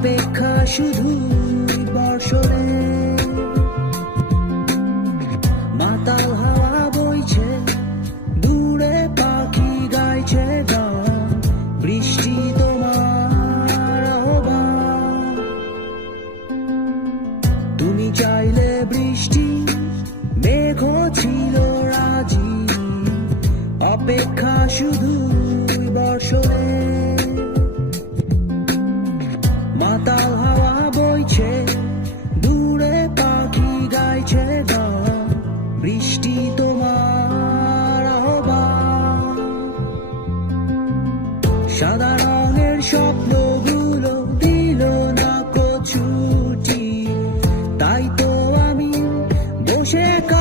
অপেক্ষা শুধু বর্ষণে মাতাল হাওয়া বইছে দূরে পাখি গাইছে বৃষ্টি তোমার তুমি চাইলে বৃষ্টি মেঘ ছিল রাজি অপেক্ষা শুধু বর্ষণে বৃষ্টি তোমার সাদা রঙের গুলো দিল না কচুটি তাই তো আমি বসে